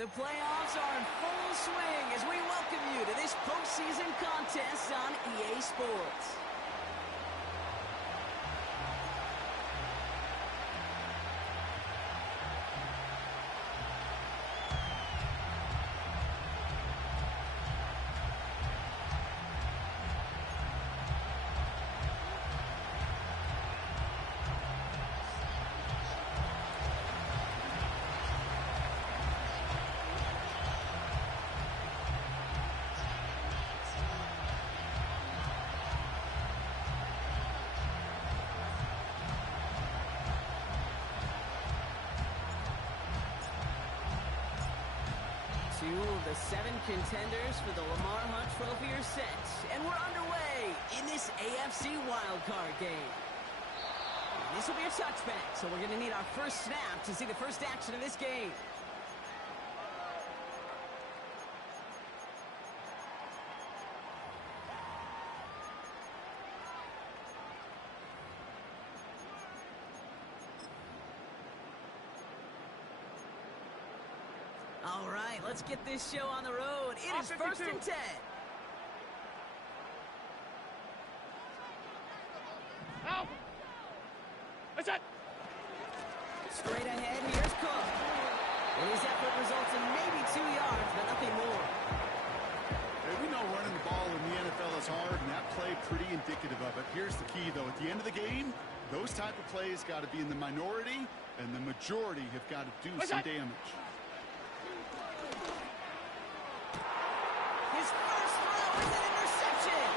The playoffs are in full swing as we welcome you to this postseason contest on EA Sports. Two of the 7 contenders for the Lamar Hunt Trophy are set, and we're underway in this AFC wildcard game. This will be a touchback, so we're going to need our first snap to see the first action of this game. All right, let's get this show on the road. It is 1st and 10. Out. That's it. Straight ahead, here's Cook. And his effort results in maybe 2 yards, but nothing more. Hey, we know running the ball in the NFL is hard, and that play pretty indicative of it. Here's the key, though. At the end of the game, those type of plays got to be in the minority, and the majority have got to do some damage. His first throw is an interception.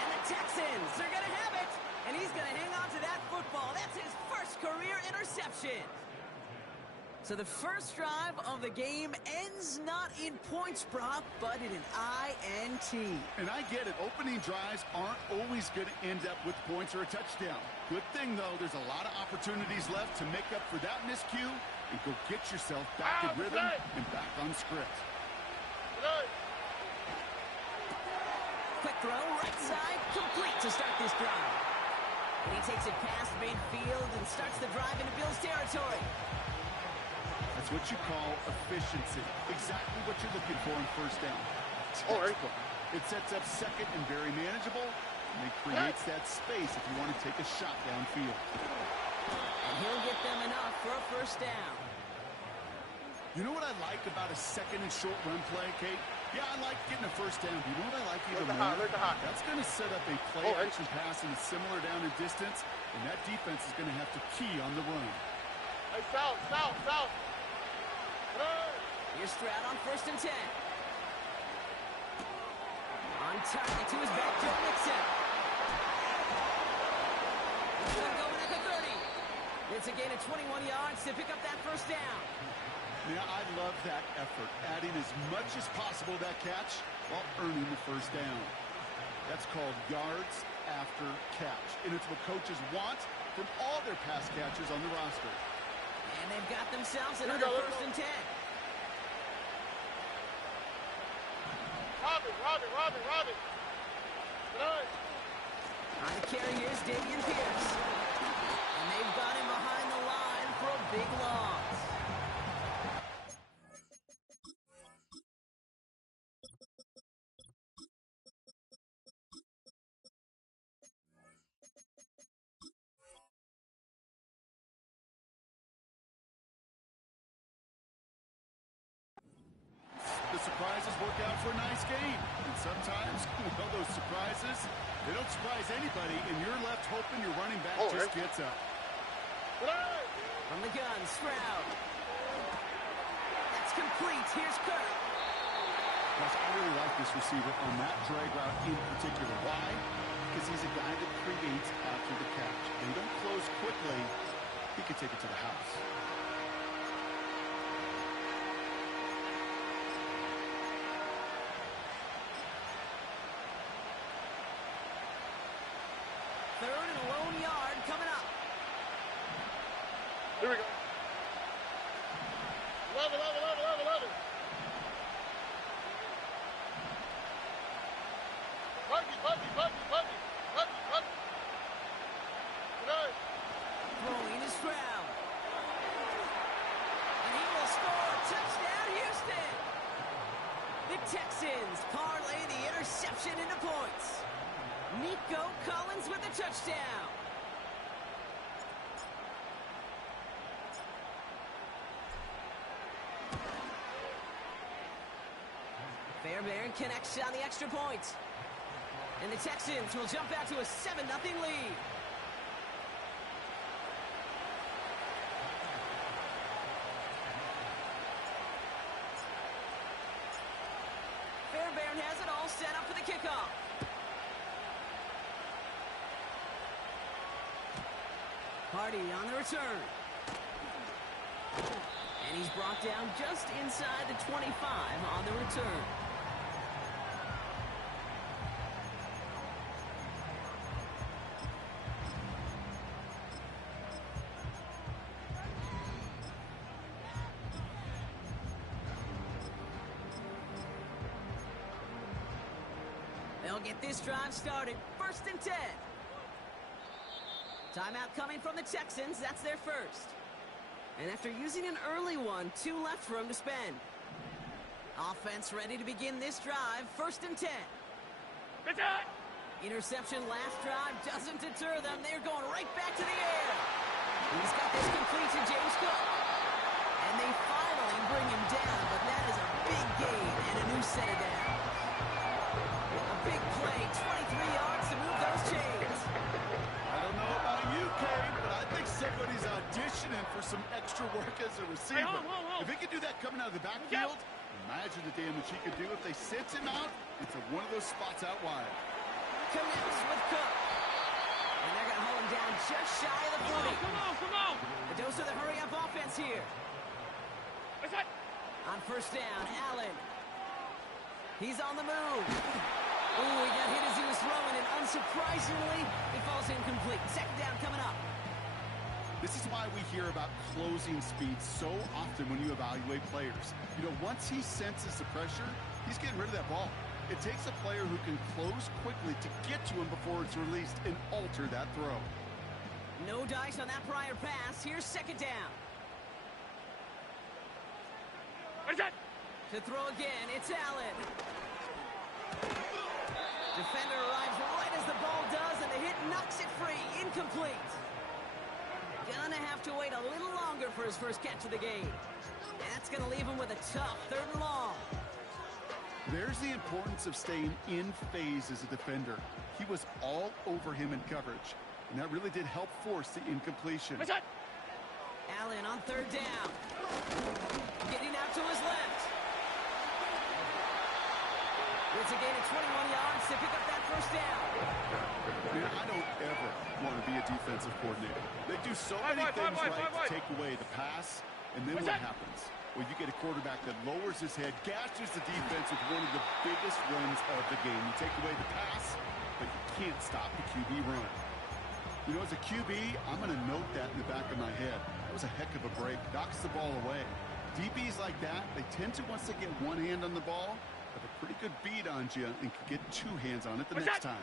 And the Texans are going to have it. And he's going to hang on to that football. That's his first career interception. So the first drive of the game ends not in points, Brock, but in an INT. And I get it. Opening drives aren't always going to end up with points or a touchdown. Good thing, though, there's a lot of opportunities left to make up for that miscue and go get yourself back in rhythm and back on script. Quick throw, right side, complete to start this drive. And he takes it past midfield and starts the drive into Bills territory. That's what you call efficiency. Exactly what you're looking for in first down. It sets up second and very manageable, and it creates that space if you want to take a shot downfield. And he'll get them enough for a first down. You know what I like about a second and short run play, Kate? Yeah, I like getting a first down. You know what I like even more? That's going to set up a play-action pass in a similar down and distance, and that defense is going to have to key on the run. Hey, south. Here's Stroud on 1st and 10. On target to his back, Joe Mixon. He's going to go in at the 30. It's a gain of 21 yards to pick up that first down. Yeah, I love that effort, adding as much as possible to that catch while earning the first down. That's called yards after catch, and it's what coaches want from all their pass catchers on the roster. And they've got themselves another 1st and 10. Robin. On the carry, here's Dameon Pierce. And they've got him behind the line for a big loss. The surprises work out for a nice game. And sometimes, well, those surprises, they don't surprise anybody, and you're left hoping your running back just gets up. From the gun, Stroud. That's complete. Here's Kirk. Gosh, I really like this receiver on that drag route in particular. Why? Because he's a guy that creates after the catch. They don't close quickly. He could take it to the house. Third and a lone yard coming up. Here we go. Love it. Buggy. Throwing is Stroud. And he will score. Touchdown. Nico Collins with the touchdown. Fairbairn connects on the extra point. And the Texans will jump out to a 7-0 lead. Fairbairn has it all set up for the kickoff. Hardy on the return. And he's brought down just inside the 25 on the return. They'll get this drive started. 1st and 10. Timeout coming from the Texans. That's their first. And after using an early one, 2 left for him to spend. Offense ready to begin this drive. 1st and 10. Interception last drive doesn't deter them. They're going right back to the air. He's got this complete to James Cook. And they finally bring him down, but that is a big gain and a new set of downs. A big play, 23 yards to move those chains. I don't know about you, Kane, but I think somebody's auditioning for some extra work as a receiver. Hey, If he could do that coming out of the backfield, imagine the damage he could do if they sent him out into one of those spots out wide. Connects with Cook. And they're going to hold him down just shy of the 40. Come on. A dose of the hurry-up offense here. On 1st down, Allen. He's on the move. Ooh, he got hit as he was throwing, and unsurprisingly, it falls incomplete. 2nd down coming up. This is why we hear about closing speed so often when you evaluate players. You know, once he senses the pressure, he's getting rid of that ball. It takes a player who can close quickly to get to him before it's released and alter that throw. No dice on that prior pass. Here's 2nd down. To throw again, it's Allen. Defender arrives right as the ball does, and the hit knocks it free. Incomplete. Gonna have to wait a little longer for his first catch of the game. That's gonna leave him with a tough 3rd and long. There's the importance of staying in phase as a defender. He was all over him in coverage, and that really did help force the incompletion. Allen on 3rd down. Getting out to his left. It's a gain of 21 yards to pick up that 1st down. Man, I don't ever want to be a defensive coordinator. They do so many things right to take away the pass, and then what happens? Well, you get a quarterback that lowers his head, gashes the defense with one of the biggest runs of the game. You take away the pass, but you can't stop the QB run. You know, as a QB, I'm going to note that in the back of my head. That was a heck of a break. Knocks the ball away. DBs like that, they tend to, once they get one hand on the ball, have a pretty good beat on you and can get 2 hands on it the next time.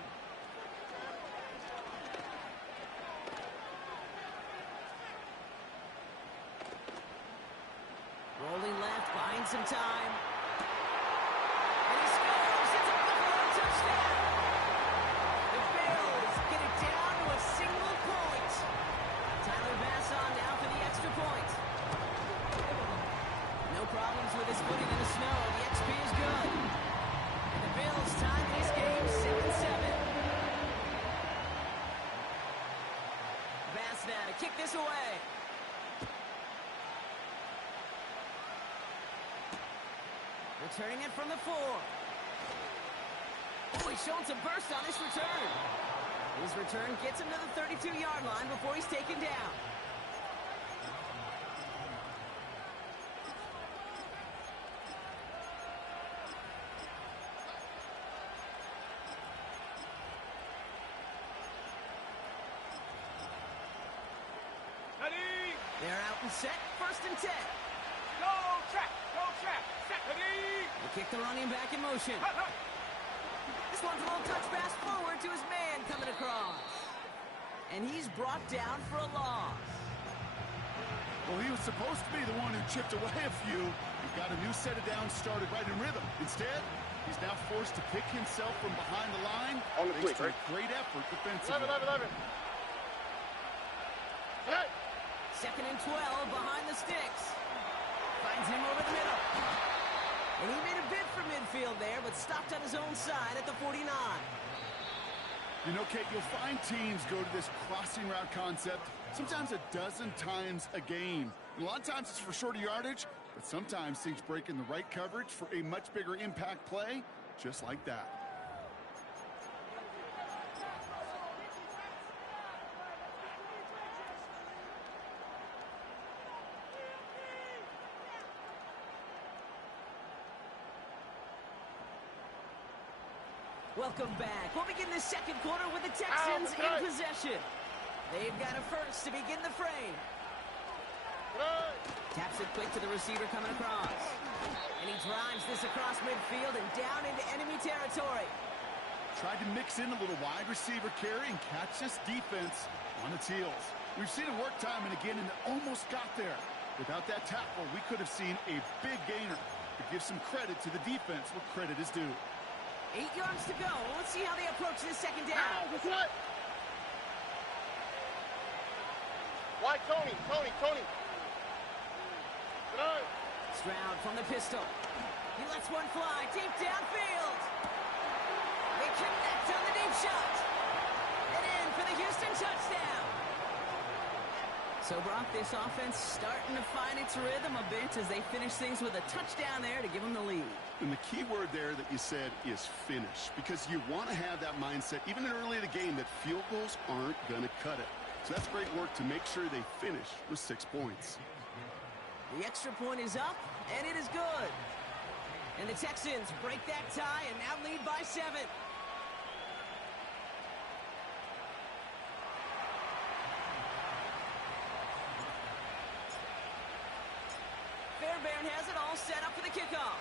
Rolling left, buying some time. And he scores! It's a Buffalo touchdown! The Bills get it down to a single point. Tyler Bass on now for the extra point. No problems with his footing in the snow. The XP is good. And the Bills tie this game 7-7. Bass now to kick this away. Returning it from the 4. Oh, he's showing some burst on his return. His return gets him to the 32-yard line before he's taken down. They're out and set. 1st and 10. Go track. Set. They kick the running back in motion. This one's a little touch pass forward to his man coming across. And he's brought down for a loss. Well, he was supposed to be the one who chipped away a few. He got a new set of downs started right in rhythm. Instead, He's now forced to pick himself from behind the line. On the quick, right? Great effort defensively. 11. Hey. 2nd and 12 behind the sticks. Finds him over the middle. And he made a bid for midfield there, but stopped on his own side at the 49. You know, Kate, you'll find teams go to this crossing route concept sometimes a dozen times a game. And a lot of times it's for shorter yardage, but sometimes things break in the right coverage for a much bigger impact play, just like that. Welcome back. We'll begin the second quarter with the Texans in possession. They've got a first to begin the frame. Taps it quick to the receiver coming across. And he drives this across midfield and down into enemy territory. Tried to mix in a little wide receiver carry and catch this defense on its heels. We've seen it work time and again, and it almost got there. Without that tackle, we could have seen a big gainer. But give some credit to the defense where credit is due. 8 yards to go. Let's see how they approach this second down. Ow, what? Why, Tony? Stroud from the pistol. He lets one fly deep downfield. They connect on the deep shot. And in for the Houston touchdown. So, Brock, this offense starting to find its rhythm a bit as they finish things with a touchdown there to give them the lead. And the key word there that you said is finish, because you want to have that mindset, even early in the game, that field goals aren't going to cut it. So that's great work to make sure they finish with 6 points. The extra point is up, and it is good. And the Texans break that tie and now lead by 7. Fairbairn has it all set up for the kickoff.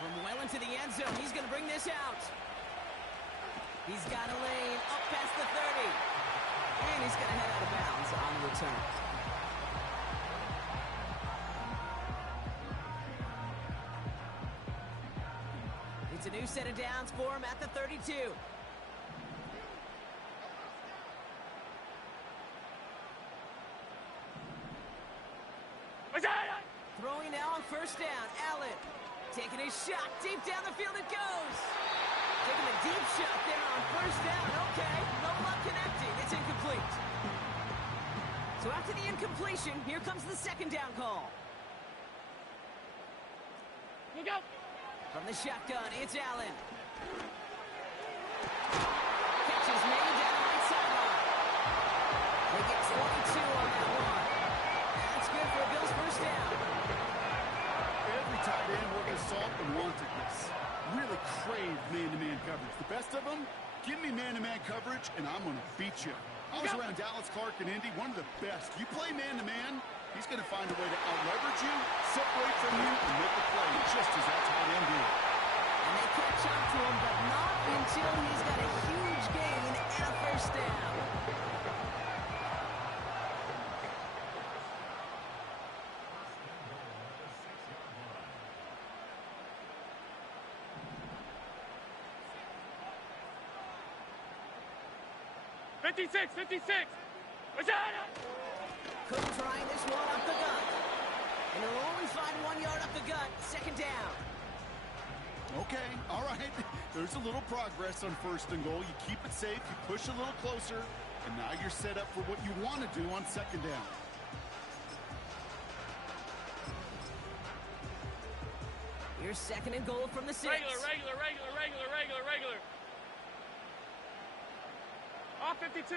From well into the end zone, he's going to bring this out. He's got a lane up past the 30. And he's going to head out of bounds on the return. It's a new set of downs for him at the 32. Throwing now on first down. Allen taking his shot. Deep down the field it goes. Taking a deep shot there on first down. Okay, no luck connecting. It's incomplete. So after the incompletion, here comes the second down call. Look out. From the shotgun, it's Allen. Catch is made down the right sideline. They get 22 on that one. That's good for a Bills first down. Every tight end working assault and wantedness. Really craved man-to-man coverage. The best of them, give me man-to-man coverage, and I'm going to beat you. I was around Dallas, Clark, and Indy, one of the best. You play man-to-man, he's going to find a way to out-leverage you, separate from you, and make the play, just as that tight end did. And they catch up to him, but not until he's got a huge gain and a first down. Cook trying this one up the gut. And he'll only find 1 yard up the gut. Second down. Okay, all right. There's a little progress on first and goal. You keep it safe, you push a little closer, and now you're set up for what you want to do on second down. Here's second and goal from the 6. Regular. Off 52.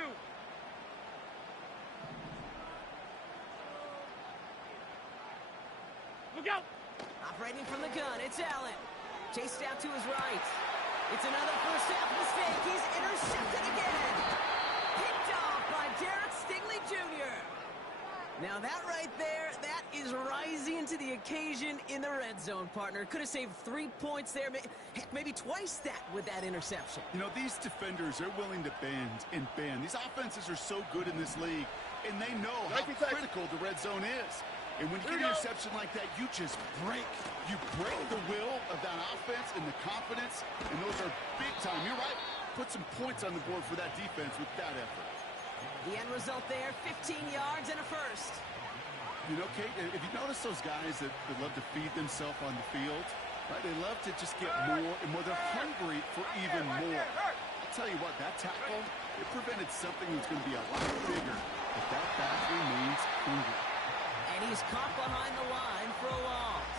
Look out. Operating from the gun, it's Allen. Chased out to his right. It's another first half mistake. He's intercepted again. Picked off by Derek Stingley Jr. Now that right there, that is rising to the occasion in the red zone, partner. Could have saved 3 points there. Heck, maybe twice that with that interception. You know, these defenders are willing to bend and bend. These offenses are so good in this league, and they know how critical the red zone is. And when you get an interception like that, you just break. You break the will of that offense and the confidence, and those are big time. You're right. Put some points on the board for that defense with that effort. The end result there, 15 yards and a first. You know, Kate, if you notice those guys that love to feed themselves on the field, right? They love to just get more and more. They're hungry for even more. I'll tell you what, that tackle, it prevented something that's going to be a lot bigger if that back remains hungry. And he's caught behind the line for a loss.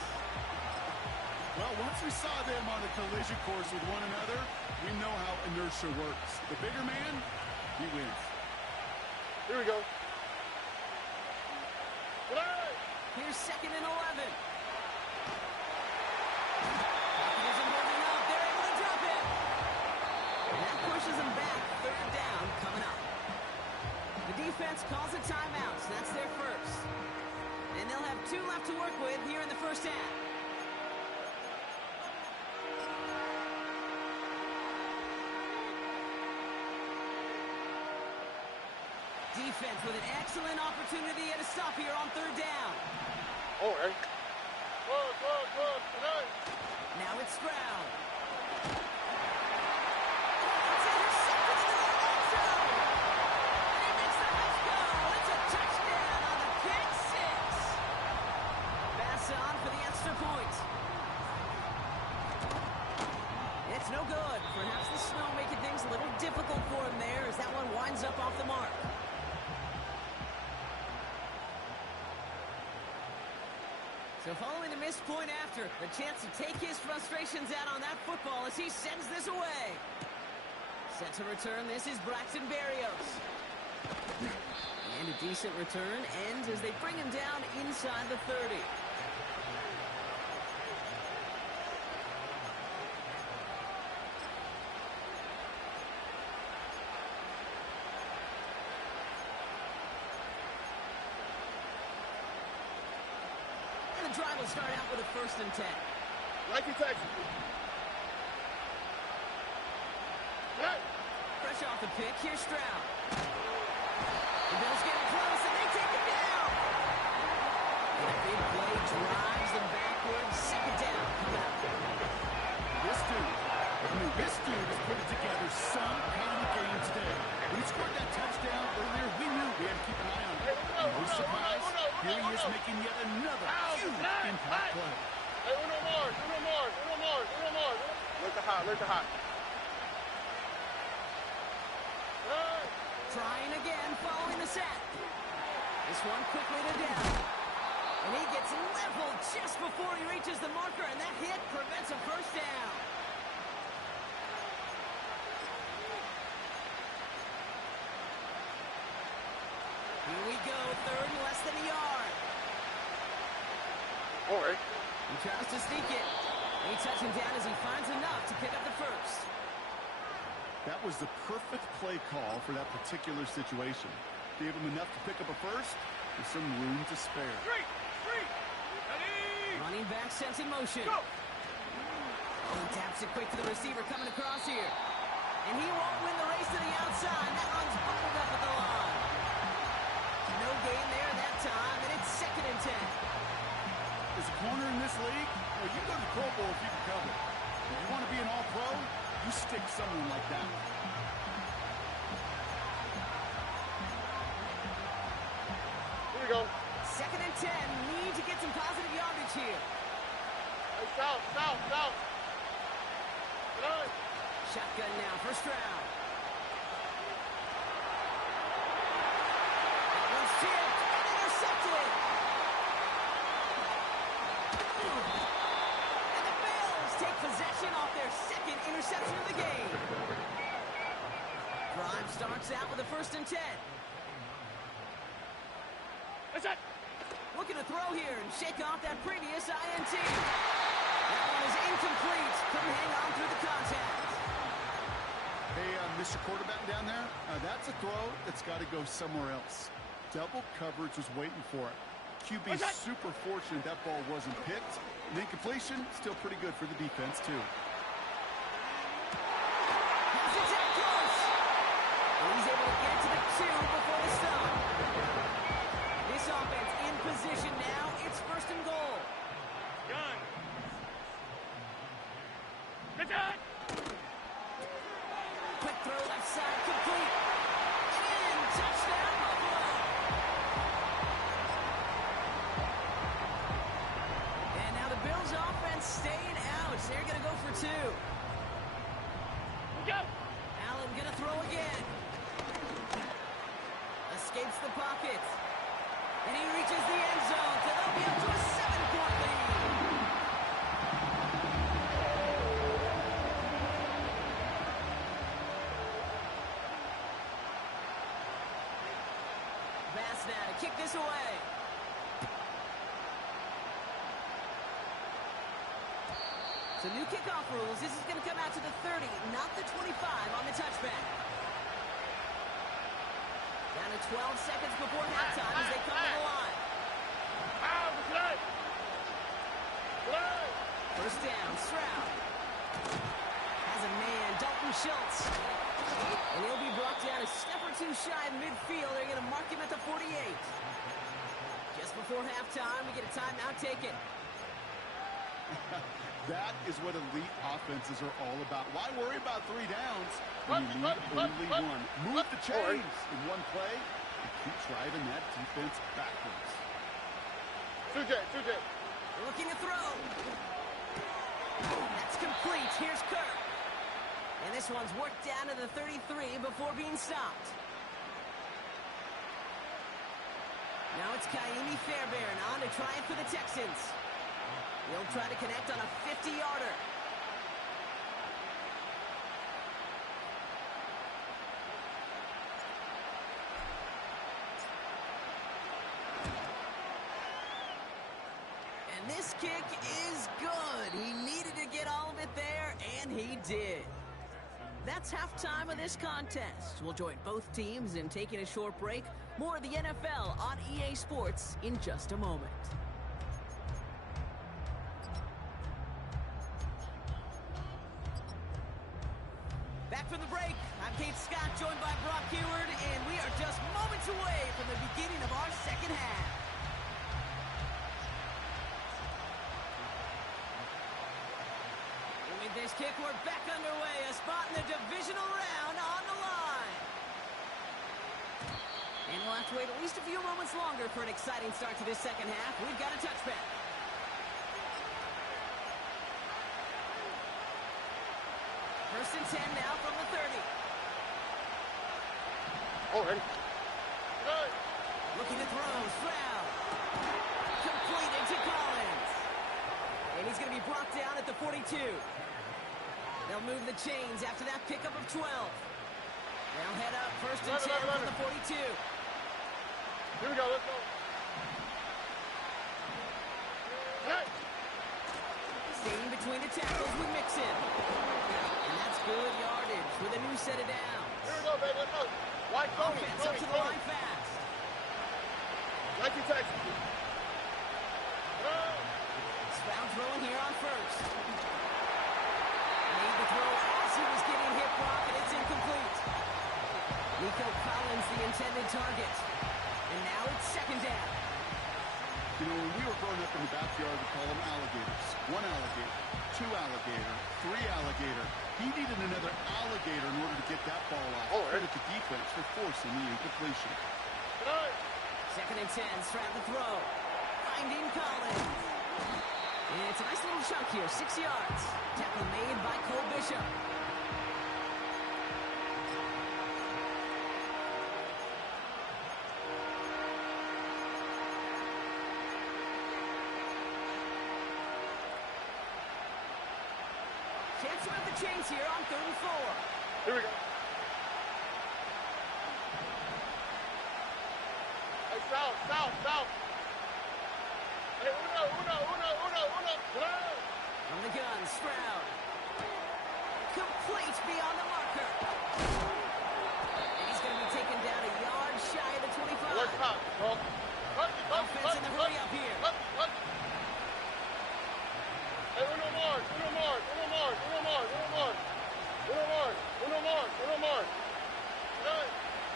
Well, once we saw them on a collision course with one another, we know how inertia works. The bigger man, he wins. Here we go. Here's 2nd and 11. Isn't holding up. They're able to drop it. And that pushes them back. 3rd down coming up. The defense calls a timeout. So that's their first. And they'll have 2 left to work with here in the first half. Defense with an excellent opportunity at a stop here on 3rd down. Oh, hey. Good. Now it's Stroud. It's intercepted in the end zone. And he makes the house go. It's a touchdown on the pick 6. Pass on for the extra point. It's no good. Perhaps the snow making things a little difficult for him there as that one winds up off the mark. So following the missed point after, the chance to take his frustrations out on that football as he sends this away. Set to return, this is Braxton Berrios. And a decent return ends as they bring him down inside the 30. The drive will start out with a 1st and 10. Like your Texas. Fresh off the pick, here's Stroud. The Bills getting close, and they take him down. And a big play drives them backwards. 2nd down coming up. This dude has put together some kind of game today. When he scored that touchdown earlier, we knew we had to keep an eye on him. No surprise, here he is making yet another huge impact play. Hey, uno more. Look the hot. Trying again following the sack. This one quickly to down. And he gets leveled just before he reaches the marker, and that hit prevents a 1st down. Here we go, 3rd and less than a yard. All right. He tries to sneak it. He touches him down as he finds enough to pick up the 1st. That was the perfect play call for that particular situation. Gave him enough to pick up a 1st with some room to spare. Ready. Running back sets in motion. Go. Oh, he taps it quick to the receiver coming across here. And he won't win the race to the outside. That one's bubbled up at the line. No gain there that time, and it's 2nd and 10. As a corner in this league, well, you go to the Pro Bowl if you can cover. If you want to be an all-pro, you stick someone like that. Here we go. 2nd and 10. Need to get some positive yardage here. Hey, south. Get on. Shotgun now for Stroud. That one's tipped and intercepted. And the Bills take possession off their 2nd interception of the game. Drive starts out with a 1st and 10. That's it. Looking to throw here and shake off that previous INT. That one is incomplete. Couldn't hang on through the contact. Hey, Mr. Quarterback down there, that's a throw that's got to go somewhere else. Double coverage was waiting for it. QB super fortunate that ball wasn't picked. And incompletion, still pretty good for the defense, too. That's it that close. And he's able to get to the 2 before the stop. This offense in position now pocket. And he reaches the end zone, so they'll be up to a 7-point lead. Bass now to kick this away. So new kickoff rules. This is going to come out to the 30, not the 25 on the touchback. Down to 12 seconds before halftime as they come to the line. First down, Stroud. Has a man, Dalton Schultz. And he'll be brought down a step or two shy of midfield. They're going to mark him at the 48. Just before halftime, we get a timeout taken. That is what elite offenses are all about. Why worry about 3 downs when you need only one? Move the chains in one play and keep driving that defense backwards. 2J. Looking to throw. That's complete. Here's Kirk. And this one's worked down to the 33 before being stopped. Now it's Kaimi Fairbairn on to try it for the Texans. He'll try to connect on a 50-yarder. And this kick is good. He needed to get all of it there, and he did. That's halftime of this contest. We'll join both teams in taking a short break. More of the NFL on EA Sports in just a moment. Back from the break, I'm Kate Scott, joined by Brock Heward, and we are just moments away from the beginning of our second half. With this kick, we're back underway. A spot in the divisional round on the line. And we'll have to wait at least a few moments longer for an exciting start to this second half. We've got a touchback. First and 10 now from the 30. Looking to throw, Stroud. Completed to Collins. And he's going to be brought down at the 42. They'll move the chains after that pickup of 12. They'll head up first and 10 from the 42. Here we go, let's go. Staying between the tackles with Mixon. And that's good yardage with a new set of downs. Here we go, baby, let's go. White Tony, Offense up to the line fast. Like you Texas. Stroud throwing here on first. Made the throw as he was getting hit, Brock, and it's incomplete. Nico Collins, the intended target. And now it's second down. You know, when we were growing up in the backyard, we call them alligators. 1 alligator, 2 alligator, 3 alligator. He needed another alligator in order to get that ball off. Credit the defense for forcing the incompletion. Second and 10, Stroud the throw. Finding Collins. And it's a nice little chunk here, 6 yards. Tackle made by Cole Bishop. Chance to move the chains here on 3rd and 4. Here we go. Hey, south. Hey, uno. From the gun, Stroud. Complete beyond the marker. And he's going to be taken down a yard shy of the 25. Let's pop. Offense in the hurry up here. Hey, uno more.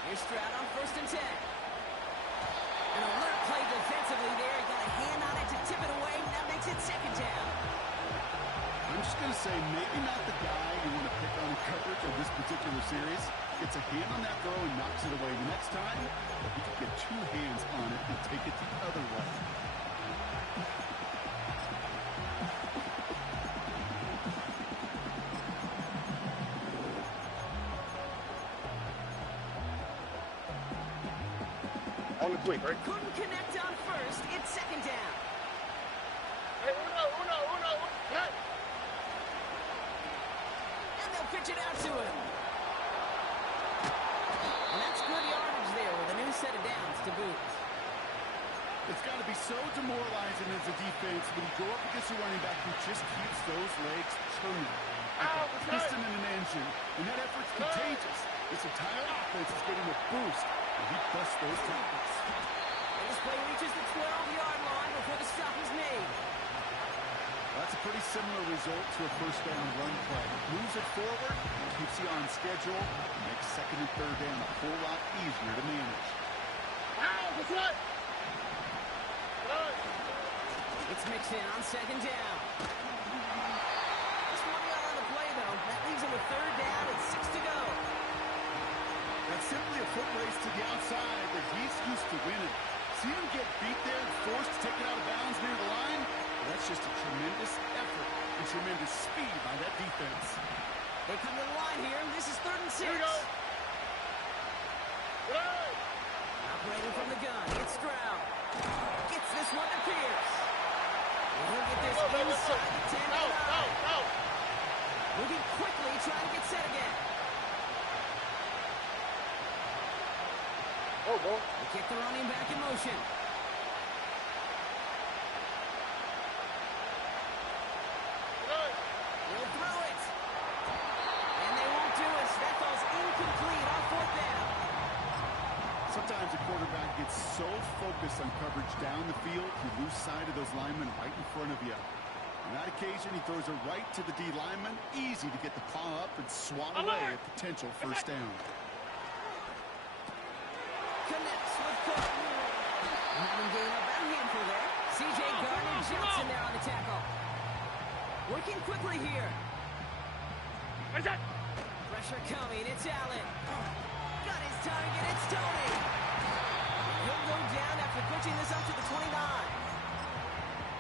Here's Stroud on first and 10. An alert play defensively there. He got a hand on it to tip it away. That makes it second down. I'm just going to say, maybe not the guy you want to pick on in coverage of this particular series. Gets a hand on that throw and knocks it away. The next time, he could get 2 hands on it and take it the other way. on the tweak, right? Couldn't connect on first. It's second down. Hey, uno. Hey. And they'll pitch it out to him. And that's good yardage there with a new set of downs to boot. It's got to be so demoralizing as a defense when you go up against a running back who just keeps those legs turning. Like a piston in an engine. And that effort's contagious. This entire offense is getting a boost. And he busts those tackles. And this play reaches the 12-yard line before the stop is made. That's a pretty similar result to a first down run play. Moves it forward, keeps you on schedule, makes second and third down a whole lot easier to manage. That's right. It's mixed in on second down. Just 1 yard on the play, though. That leaves him with third down and 6 to go. That's simply a foot race to the outside that he's used to winning. See him get beat there and forced to take it out of bounds near the line? Well, that's just a tremendous effort and tremendous speed by that defense. They come to the line here. This is 3rd and 6. Here we go. Hey. Operating from the gun. It's Stroud. Gets this one to Pierce. He'll get this inside the 10 to 9. Moving quickly, trying to get set again. Oh, boy. They kick the running back in motion. He'll throw it. And they won't do it. That falls incomplete on 4th down. Sometimes a quarterback gets so focused on coverage down the field, you lose sight of those linemen right in front of you. On that occasion, he throws it right to the D lineman. Easy to get the paw up and swat away a potential first down. Connects with Cook. Having gain up a handful there. C.J. Gardner-Johnson there on the tackle. Working quickly here. Pressure coming. It's Allen. Got his target. It's Tony. He'll go down after pushing this up to the 29.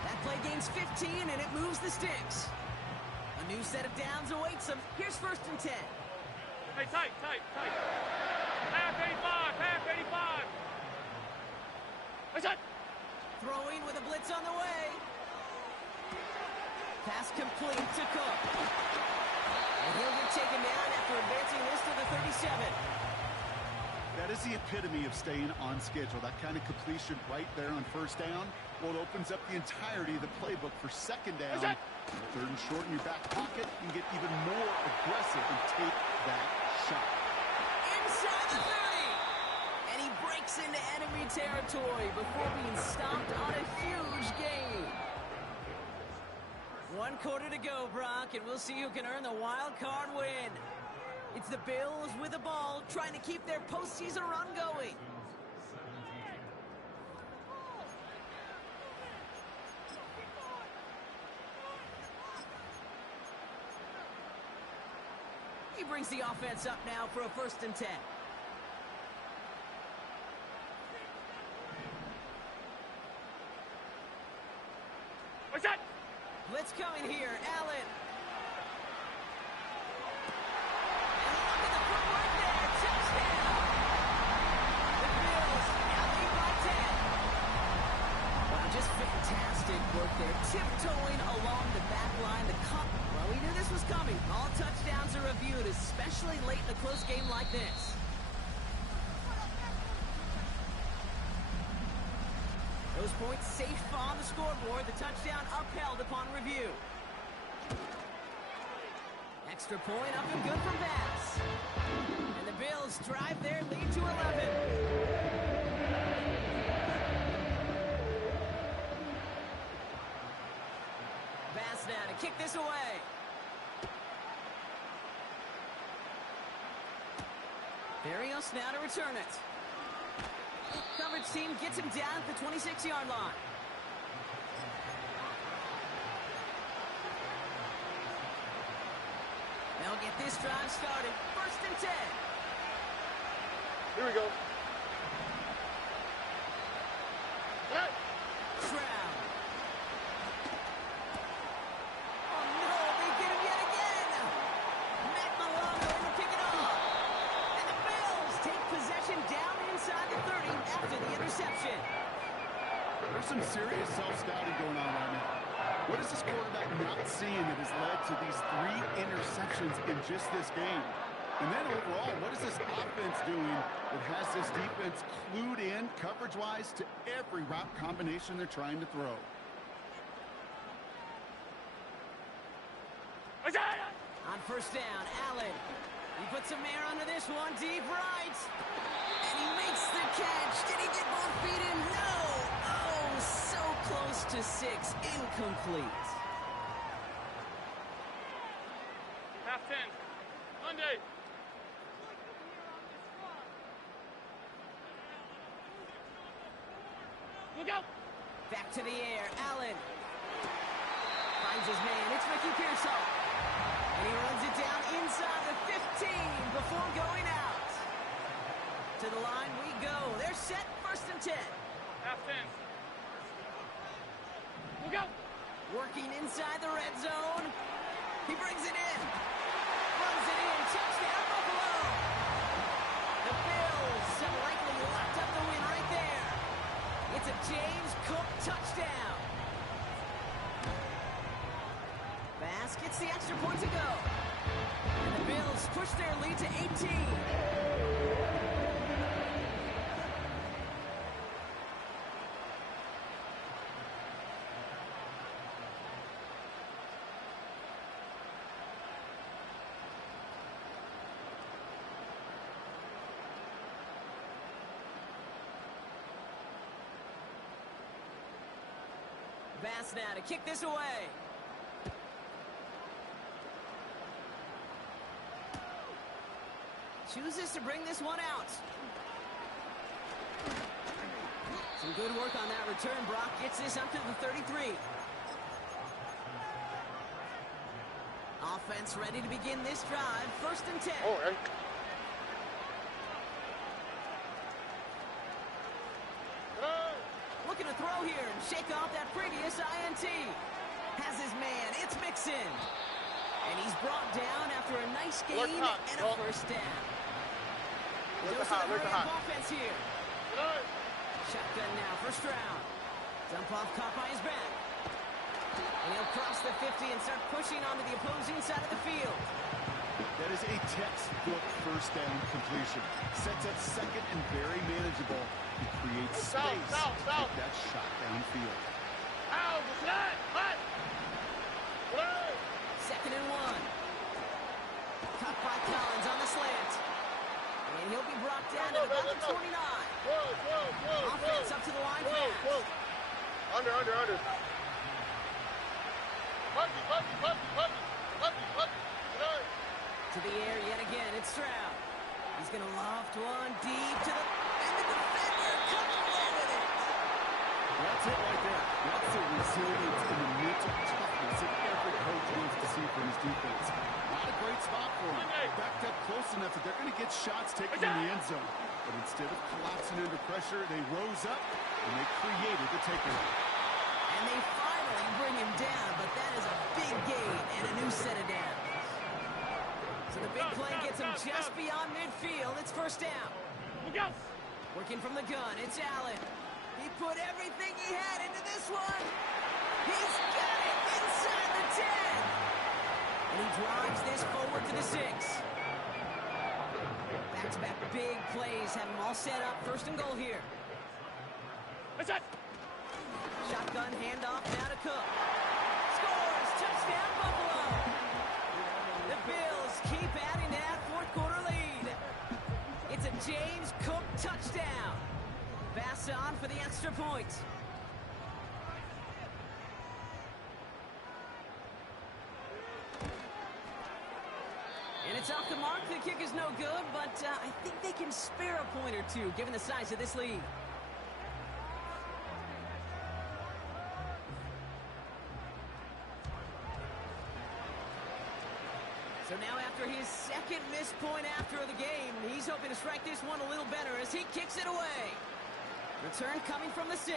That play gains 15, and it moves the sticks. A new set of downs awaits him. Here's 1st and 10. Hey, tight. Half 85. That's it. Throwing with a blitz on the way. Pass complete to Cook. And he'll get taken down after advancing this to the 37. That is the epitome of staying on schedule. That kind of completion right there on first down. Well, it opens up the entirety of the playbook for second down. 3rd and short in your back pocket. You can get even more aggressive and take that shot. Inside the 30. And he breaks into enemy territory before being stopped on a huge gain. 1 quarter to go, Brock, and we'll see who can earn the wild card win. It's the Bills with the ball, trying to keep their postseason run going. He brings the offense up now for a 1st and 10. What's that? Blitz coming here, Allen. And look at the footwork there, touchdown! The Bills now lead by 10. Wow, just fantastic work there, tiptoeing along the back line. Well, we knew this was coming. All touchdowns are reviewed, especially late in a close game like this. Those points safe on the scoreboard. The touchdown upheld upon review. Extra point up and good from Bass. And the Bills drive their lead to 11. Bass now to kick this away. Barrios now to return it. Coverage team gets him down at the 26-yard line. They'll get this drive started. 1st and 10. Here we go. Hey. Stroud. Oh, no, they get him yet again. Matt Milano to pick it up. And the Bills take possession down inside the 30 after the interception. There's some serious self-scouting going on right now. What is this quarterback not seeing that has led to these 3 interceptions in just this game? And then overall, what is this offense doing that has this defense clued in coverage-wise to every route combination they're trying to throw? On first down, Allen. He puts some air under this one, deep right. And he makes the catch. Did he get both feet in? No. Oh, so close to 6. Incomplete. Half 10. Monday. Look out. Back to the air, Allen. Finds his man. It's Ricky Pearsall. And he runs it down inside the 15 before going out. To the line we go. They're set, first and 10. Half 10. Look out. Working inside the red zone. He brings it in. Runs it in. Touchdown, Buffalo. The Bills have likely locked up the win right there. It's a James Cook touchdown. Bass gets the extra point to go. And the Bills push their lead to 18. Bass now to kick this away. Chooses to bring this one out. Some good work on that return. Brock gets this up to the 33. Offense ready to begin this drive. First and 10. Oh, right. Looking to throw here and shake off that previous INT. Has his man. It's Mixon. And he's brought down after a nice gain and a first down. Goes to the hurry-up offense here. Shotgun now, first round. Dump off caught by his back. And he'll cross the 50 and start pushing onto the opposing side of the field. That is a textbook first down completion. Sets up second and very manageable. He creates space to take that shot downfield. Second and 1. Caught by Collins on the slant. And he'll be brought down to about the 29. Offense up to the line pass. Under. To the air yet again, it's Stroud. He's going to loft one deep to the... And the defender comes away with it. That's it right there. That's the resilience and the mental toughness that every coach wants to see from his defense. Not a great spot for him. Backed up close enough that they're going to get shots taken in the end zone. But instead of collapsing under pressure, they rose up and they created the takeaway. And they finally bring him down, but that is a big gain and a new set of downs. So the big play gets him just beyond midfield. It's first down. Working from the gun, it's Allen. He put everything he had into this one. He's got it inside the 10. And he drives this forward to the 6. Back-to-back big plays have him all set up. First and goal here. Shotgun handoff now to Cook. Scores! Touchdown, Buffalo! The Bills keep adding to that fourth quarter lead. It's a James Cook touchdown. Bass on for the extra point. And it's off the mark. The kick is no good, but I think they can spare a point or two given the size of this lead. So now after his second missed point after the game, he's hoping to strike this one a little better as he kicks it away. Return coming from the 6.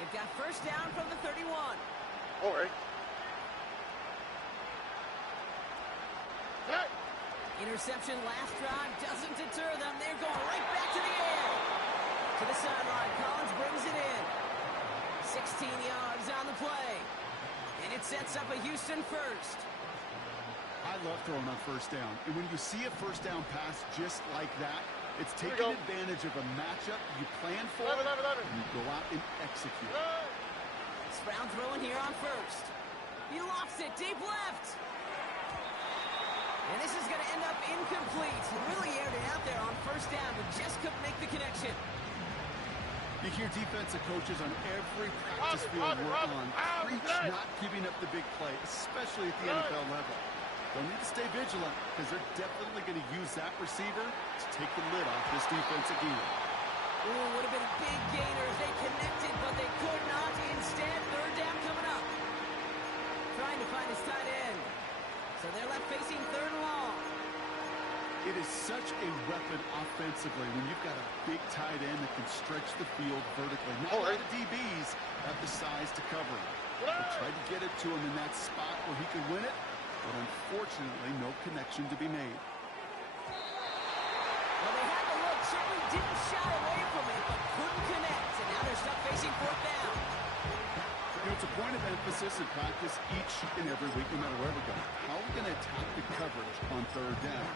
It They've got first down from the 31. All right. Hey. Interception last drive doesn't deter them. They're going right back to the air. To the sideline. Collins brings it in. 16 yards on the play. And it sets up a Houston first. I love throwing on first down. And when you see a first down pass just like that, it's taking advantage of a matchup you plan for, and you go out and execute. It's round throwing here on first. He lofts it deep left. And this is going to end up incomplete. He really aired it out there on first down, but just couldn't make the connection. You hear defensive coaches on every practice field work on preach not giving up the big play, especially at the NFL level. They'll need to stay vigilant because they're definitely going to use that receiver to take the lid off this defense again. Ooh, would have been a big gainer if they connected, but they could not. Instead, third down coming up. Trying to find his tight end. So they're left facing third and long. It is such a weapon offensively when you've got a big tight end that can stretch the field vertically. Not a lot of DBs have the size to cover him. They tried to get it to him in that spot where he could win it, but unfortunately, no connection to be made. Well, they had the look, certainly didn't shy away from it, but couldn't connect. And now they're stuck facing fourth down. You know, it's a point of emphasis in practice each and every week, no matter where we go. How are we going to attack the coverage on third down?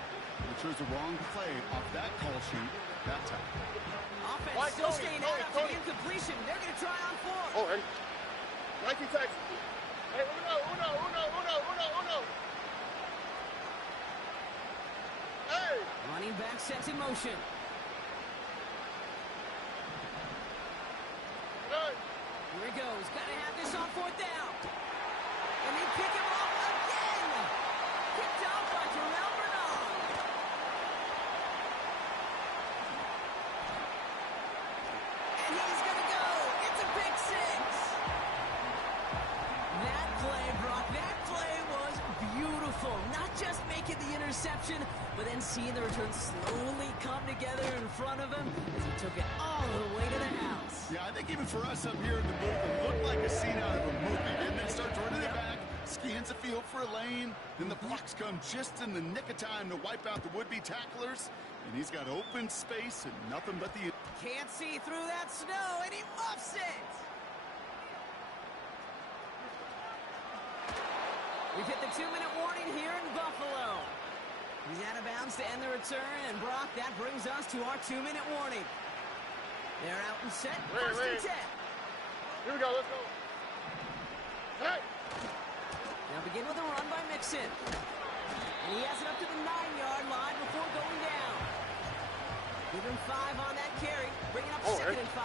They chose the wrong play off that call sheet that time. Offense still staying out after the incompletion. They're going to try on fourth. All right. Nike Texas. Hey, uno. Hey! Running back sets in motion. Hey! Here he goes. Got to have this on fourth down. And they pick him off again. Picked off by Terrell Bernard. And he's going to go. It's a pick six. That play, Brock, that play was beautiful. Not just making the interception, but then seeing the return slowly come together in front of him as he took it all the way to the house. Yeah, I think even for us up here in the booth, it looked like a scene out of a movie. Didn't it? Starts running it back, scans the field for a lane, then the blocks come just in the nick of time to wipe out the would-be tacklers, and he's got open space and nothing but the... Can't see through that snow, and he muffs it! We've hit the 2-minute warning here in Buffalo. He's out of bounds to end the return, and Brock, that brings us to our 2-minute warning. They're out and set, first and 10. Here we go, let's go. Hey! Now begin with a run by Mixon. And he has it up to the 9-yard line before going down. Give him 5 on that carry, bringing up second and 5.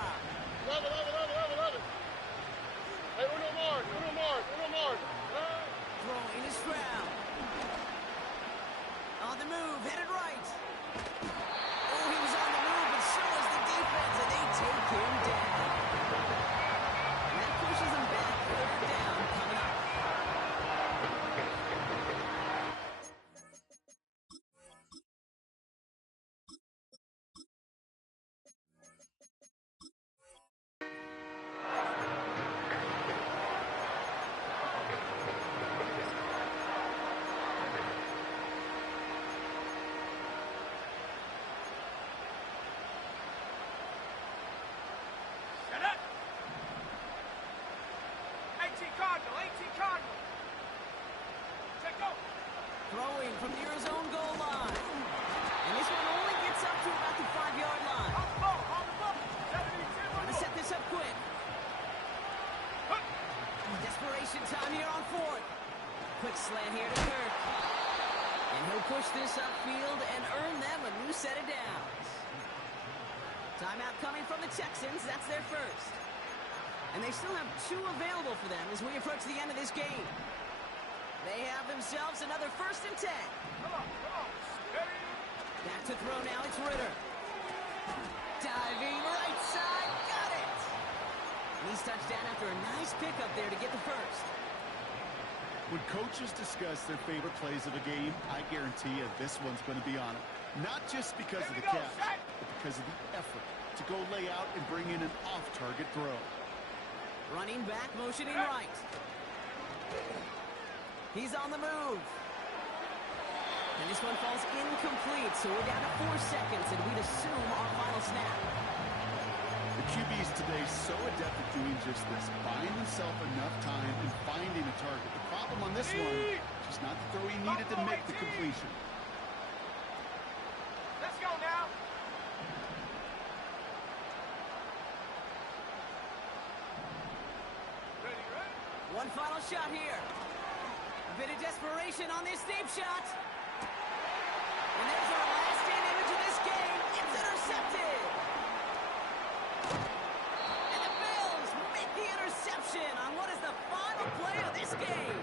Love it. Hey, uno more. Throwing is Stroud. On the move, headed right. Oh, he was on the move, but so was the defense, and they take him down. And that pushes him back, third down, coming up. Throwing from near his own goal line. And this one only gets up to about the 5-yard line. Gonna set this up quick. Desperation time here on fourth. Quick slant here to Kirk. And he'll push this upfield and earn them a new set of downs. Timeout coming from the Texans. That's their first. And they still have 2 available for them as we approach the end of this game. They have themselves another first and 10. Come on. Steady. Back to throw now, it's Ritter. Diving right side, got it! And he's touched down after a nice pickup there to get the first. When coaches discuss their favorite plays of a game, I guarantee you this one's going to be on it. Not just because of the catch, but because of the effort to go lay out and bring in an off-target throw. Running back, motioning right. He's on the move. And this one falls incomplete, so we're down to 4 seconds, and we'd assume our final snap. The QBs today so adept at doing just this, buying themselves enough time and finding a target. The problem on this one, just not the throw he needed to make the completion. Let's go now. Ready, ready? One final shot here. A bit of desperation on this deep shot. And there's our last in image of this game. It's intercepted. And the Bills make the interception on what is the final play of this game.